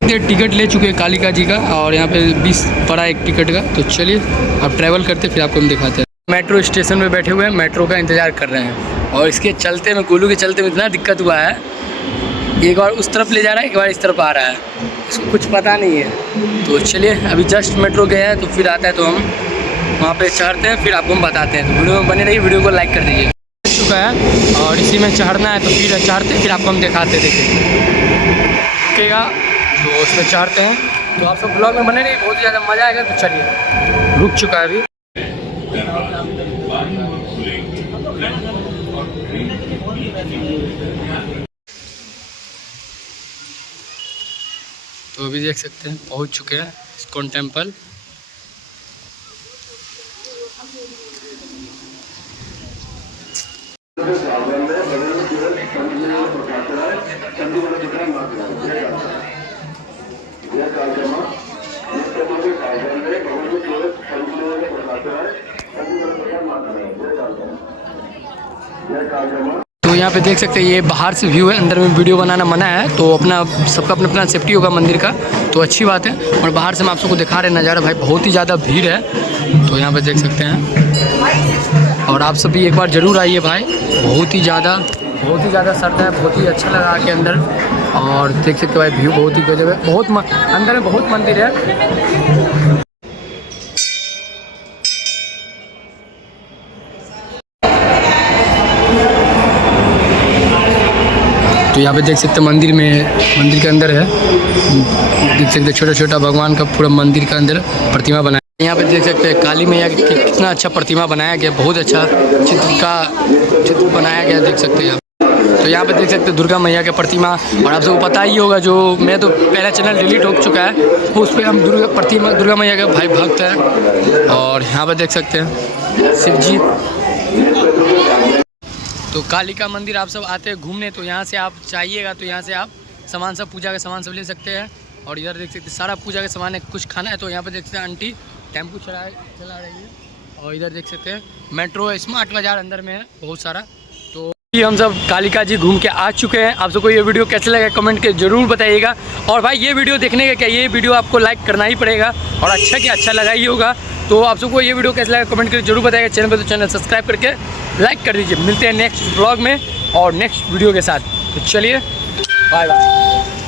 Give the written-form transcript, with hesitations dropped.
Ticket ले चुके हैं कालिका जी का और यहाँ पे 20 पड़ा एक टिकट का। तो चलिए अब ट्रैवल करते फिर आपको हम दिखाते हैं। मेट्रो स्टेशन में बैठे हुए हैं, मेट्रो का इंतज़ार कर रहे हैं और इसके चलते में गोलू के चलते में इतना दिक्कत हुआ है, एक बार उस तरफ ले जा रहा है, एक बार इस तरफ आ रहा है, इसको कुछ पता नहीं है। तो चलिए अभी जस्ट मेट्रो गया है तो फिर आता है तो हम वहाँ पे चढ़ते हैं, फिर आपको हम बताते हैं। तो वीडियो में बने रहिए, वीडियो को लाइक कर दीजिए। चुका है और इसी में चढ़ना है तो फिर चढ़ते फिर आपको हम दिखाते हैं, देखिएगा। तो उसमें चढ़ते हैं तो आप सब ब्लॉग में बने रहिए, बहुत ही ज़्यादा मज़ा आएगा। तो चलिए रुक चुका है अभी। तो अभी देख सकते हैं पहुंच चुके हैं इस्कॉन टेम्पल। तो यहाँ पे देख सकते हैं ये बाहर से व्यू है, अंदर में वीडियो बनाना मना है। तो अपना सबका अपना अपना सेफ्टी होगा मंदिर का, तो अच्छी बात है। और बाहर से हम आप सबको दिखा रहे हैं नज़ारा, भाई बहुत ही ज़्यादा भीड़ है। तो यहाँ पे देख सकते हैं और आप सब भी एक बार ज़रूर आइए भाई, बहुत ही ज़्यादा श्रद्धा है, बहुत ही अच्छा लगा के अंदर। और देख सकते भाई व्यू बहुत ही गजब है, बहुत अंदर में बहुत मंदिर है। तो यहाँ पे देख सकते हैं मंदिर के अंदर है, देख सकते हैं छोटा छोटा भगवान का पूरा मंदिर का अंदर प्रतिमा बनाया। यहाँ पे देख सकते हैं काली मैया की कितना अच्छा प्रतिमा बनाया गया, बहुत अच्छा चित्र बनाया गया, देख सकते हैं आप। तो यहाँ पे देख सकते हैं दुर्गा मैया की प्रतिमा। और आप सबको पता ही होगा, जो मैं तो पहला चैनल डिलीट हो चुका है, उस पर हम दुर्गा मैया के भाई भक्त हैं। और यहाँ पे देख सकते हैं शिव जी। तो कालिका मंदिर आप सब आते हैं घूमने, तो यहाँ से आप चाहिएगा तो यहाँ से आप सामान सब पूजा का सामान सब ले सकते हैं। और इधर देख सकते हैं सारा पूजा का सामान है, कुछ खाना है तो यहाँ पे देख सकते हैं आंटी टेम्पू चला रही है। और इधर देख सकते हैं मेट्रो स्मार्ट बाज़ार अंदर में है बहुत सारा। तो हम सब कालिका जी घूम के आ चुके हैं। आप सबको ये वीडियो कैसा लगा कमेंट के जरूर बताइएगा। और भाई ये वीडियो देखने का क्या, ये वीडियो आपको लाइक करना ही पड़ेगा और अच्छा लगा ही होगा। तो आप सबको ये वीडियो कैसा लगा कमेंट करके जरूर बताइएगा। चैनल पर तो चैनल सब्सक्राइब करके लाइक कर दीजिए। मिलते हैं नेक्स्ट व्लॉग में और नेक्स्ट वीडियो के साथ। तो चलिए बाय बाय।